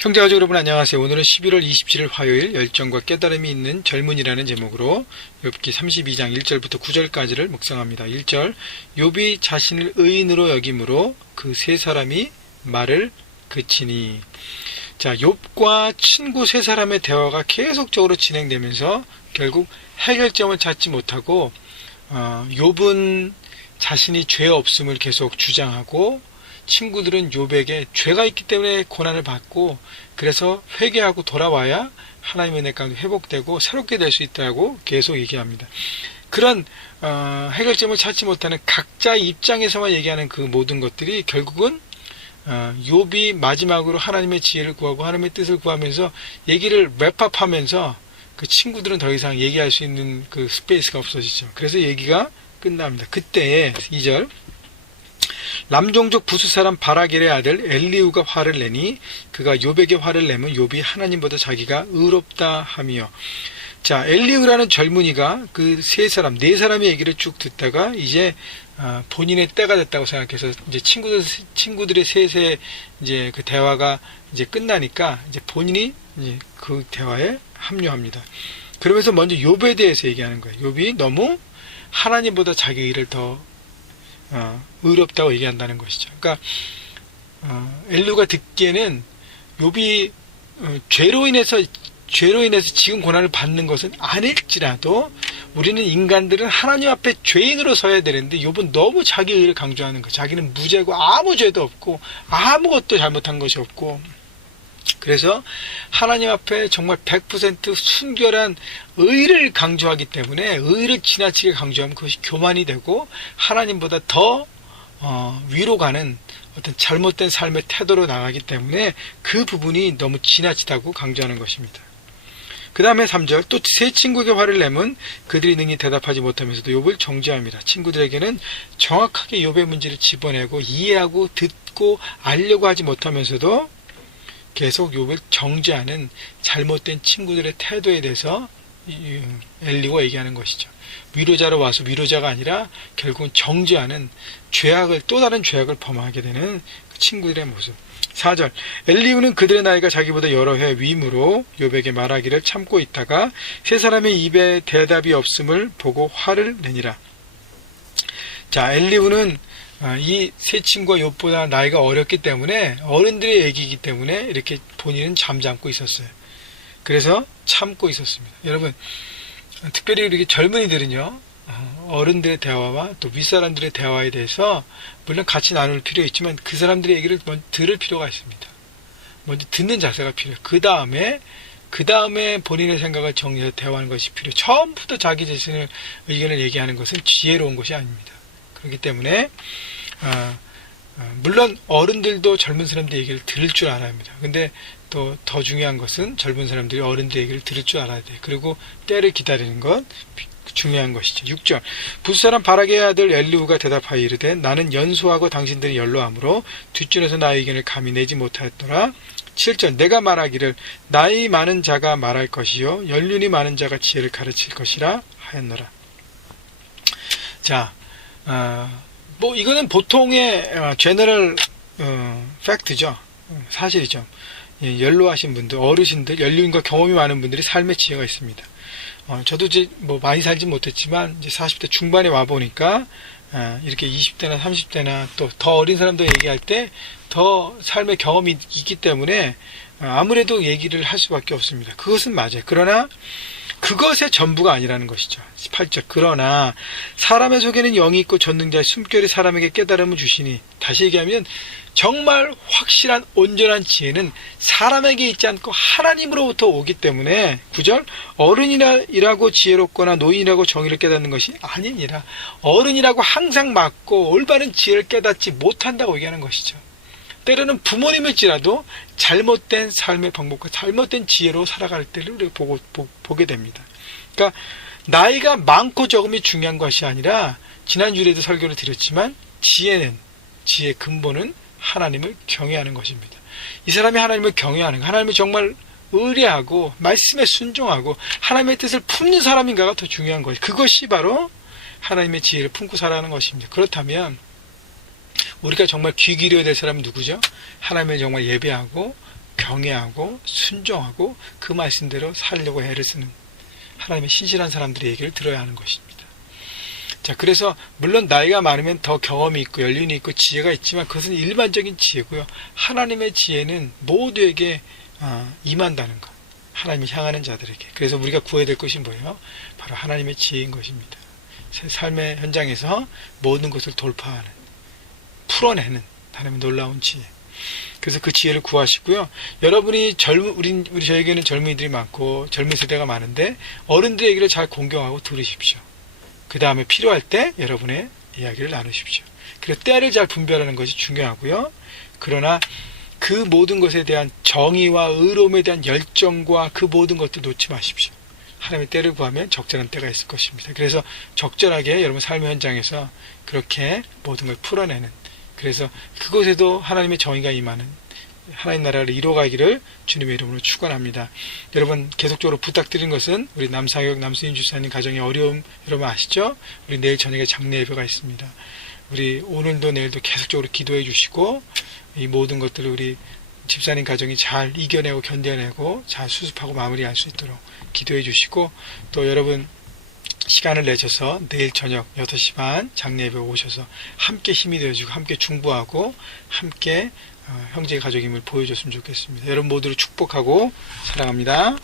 형제가족 여러분 안녕하세요. 오늘은 11월 27일 화요일 열정과 깨달음이 있는 젊은이라는 제목으로 욥기 32장 1절부터 9절까지를 묵상합니다. 1절 욥이 자신을 의인으로 여김으로 그 세 사람이 말을 그치니. 자, 욥과 친구 세 사람의 대화가 계속적으로 진행되면서 결국 해결점을 찾지 못하고 욥은 자신이 죄 없음을 계속 주장하고 친구들은 욥에게 죄가 있기 때문에 고난을 받고 그래서 회개하고 돌아와야 하나님의 은혜 가운데 회복되고 새롭게 될 수 있다고 계속 얘기합니다. 그런 해결점을 찾지 못하는 각자의 입장에서만 얘기하는 그 모든 것들이 결국은 욥이 마지막으로 하나님의 지혜를 구하고 하나님의 뜻을 구하면서 얘기를 랩업하면서 그 친구들은 더 이상 얘기할 수 있는 그 스페이스가 없어지죠. 그래서 얘기가 끝납니다. 그때에 2절 남종족 부수 사람 바라겔의 아들 엘리후가 화를 내니 그가 욥에게 화를 내면 욥이 하나님보다 자기가 의롭다 하며. 자, 엘리후라는 젊은이가 그 세 사람, 네 사람의 얘기를 쭉 듣다가 이제 본인의 때가 됐다고 생각해서 이제 친구들의 셋의 이제 그 대화가 이제 끝나니까 이제 본인이 이제 그 대화에 합류합니다. 그러면서 먼저 욥에 대해서 얘기하는 거예요. 욥이 너무 하나님보다 자기 일을 더 의롭다고 얘기한다는 것이죠. 그러니까 엘리후가 듣기에는 욥이 죄로 인해서 지금 고난을 받는 것은 아닐지라도 우리는 인간들은 하나님 앞에 죄인으로 서야 되는데 욥은 너무 자기 의를 강조하는 거예요. 자기는 무죄고 아무 죄도 없고 아무것도 잘못한 것이 없고, 그래서 하나님 앞에 정말 100% 순결한 의를 강조하기 때문에 의를 지나치게 강조하면 그것이 교만이 되고 하나님보다 더 위로 가는 어떤 잘못된 삶의 태도로 나가기 때문에 그 부분이 너무 지나치다고 강조하는 것입니다. 그 다음에 3절 또 세 친구에게 화를 내면 그들이 능히 대답하지 못하면서도 욥을 정죄합니다. 친구들에게는 정확하게 욥의 문제를 집어내고 이해하고 듣고 알려고 하지 못하면서도 계속 욥을 정죄하는 잘못된 친구들의 태도에 대해서 엘리후가 얘기하는 것이죠. 위로자로 와서 위로자가 아니라 결국은 정죄하는 또 다른 죄악을 범하게 되는 그 친구들의 모습. 4절 엘리후는 그들의 나이가 자기보다 여러 해 위임으로 욥에게 말하기를 참고 있다가 세 사람의 입에 대답이 없음을 보고 화를 내니라. 자, 엘리후는 이 세 친구가 욥보다 나이가 어렸기 때문에 어른들의 얘기이기 때문에 이렇게 본인은 잠잠고 있었어요. 그래서 참고 있었습니다. 여러분, 특별히 우리 젊은이들은요, 어른들의 대화와 또 윗사람들의 대화에 대해서 물론 같이 나눌 필요 있지만 그 사람들의 얘기를 먼저 들을 필요가 있습니다. 먼저 듣는 자세가 필요해요. 그 다음에 본인의 생각을 정리해서 대화하는 것이 필요해요. 처음부터 자기 자신의 의견을 얘기하는 것은 지혜로운 것이 아닙니다. 그렇기 때문에 물론 어른들도 젊은 사람들 얘기를 들을 줄 알아야 합니다. 근데 또 더 중요한 것은 젊은 사람들이 어른들 얘기를 들을 줄 알아야 돼요. 그리고 때를 기다리는 것 중요한 것이죠. 6절 붓사람 바라게의 아들 엘리후가 대답하여 이르되 나는 연소하고 당신들이 연로하므로 뒷줄에서 나의 의견을 감히 내지 못하였더라. 7절 내가 말하기를 나이 많은 자가 말할 것이요 연륜이 많은 자가 지혜를 가르칠 것이라 하였노라. 자, 뭐 이거는 보통의 제너럴 팩트죠. 사실이죠. 연로하신 분들, 어르신들, 연륜과 경험이 많은 분들이 삶의 지혜가 있습니다. 저도 이제 뭐 많이 살지 못했지만 이제 40대 중반에 와 보니까 이렇게 20대나 30대나 또 더 어린 사람들 얘기할 때 더 삶의 경험이 있기 때문에 아무래도 얘기를 할 수밖에 없습니다. 그것은 맞아요. 그러나 그것의 전부가 아니라는 것이죠. 8절 그러나 사람의 속에는 영이 있고 전능자의 숨결이 사람에게 깨달음을 주시니. 다시 얘기하면 정말 확실한 온전한 지혜는 사람에게 있지 않고 하나님으로부터 오기 때문에 9절 어른이라고 지혜롭거나 노인이라고 정의를 깨닫는 것이 아니니라. 어른이라고 항상 맞고 올바른 지혜를 깨닫지 못한다고 얘기하는 것이죠. 때로는 부모님일지라도 잘못된 삶의 방법과 잘못된 지혜로 살아갈 때를 우리가 보게 됩니다. 그러니까 나이가 많고 적음이 중요한 것이 아니라 지난주에도 설교를 드렸지만 지혜의 근본은 하나님을 경외하는 것입니다. 이 사람이 하나님을 경외하는, 하나님을 정말 의뢰하고 말씀에 순종하고 하나님의 뜻을 품는 사람인가가 더 중요한 것이죠. 그것이 바로 하나님의 지혜를 품고 살아가는 것입니다. 그렇다면 우리가 정말 귀 기울여야 될 사람은 누구죠? 하나님을 정말 예배하고 경외하고 순종하고 그 말씀대로 살려고 애를 쓰는 하나님의 신실한 사람들의 얘기를 들어야 하는 것입니다. 자, 그래서 물론 나이가 많으면 더 경험이 있고 연륜이 있고 지혜가 있지만 그것은 일반적인 지혜고요. 하나님의 지혜는 모두에게 임한다는 것. 하나님이 향하는 자들에게. 그래서 우리가 구해야 될 것이 뭐예요? 바로 하나님의 지혜인 것입니다. 삶의 현장에서 모든 것을 돌파하는, 풀어내는 하나님의 놀라운 지혜. 그래서 그 지혜를 구하시고요. 여러분이 우리 저에게는 젊은이들이 많고 젊은 세대가 많은데 어른들의 얘기를 잘 공경하고 들으십시오. 그 다음에 필요할 때 여러분의 이야기를 나누십시오. 그래서 때를 잘 분별하는 것이 중요하고요. 그러나 그 모든 것에 대한 정의와 의로움에 대한 열정과 그 모든 것도 놓지 마십시오. 하나님의 때를 구하면 적절한 때가 있을 것입니다. 그래서 적절하게 여러분 삶의 현장에서 그렇게 모든 걸 풀어내는, 그래서 그곳에도 하나님의 정의가 임하는 하나님 나라를 이루어가기를 주님의 이름으로 축원합니다. 여러분 계속적으로 부탁드리는 것은 우리 남상혁 남수인 주사님 가정의 어려움 여러분 아시죠? 우리 내일 저녁에 장례 예배가 있습니다. 우리 오늘도 내일도 계속적으로 기도해 주시고 이 모든 것들을 우리 집사님 가정이 잘 이겨내고 견뎌내고 잘 수습하고 마무리할 수 있도록 기도해 주시고, 또 여러분 시간을 내셔서 내일 저녁 6시 반 장례 예배 오셔서 함께 힘이 되어주고 함께 중보하고 함께 형제 가족임을 보여줬으면 좋겠습니다. 여러분 모두를 축복하고 사랑합니다.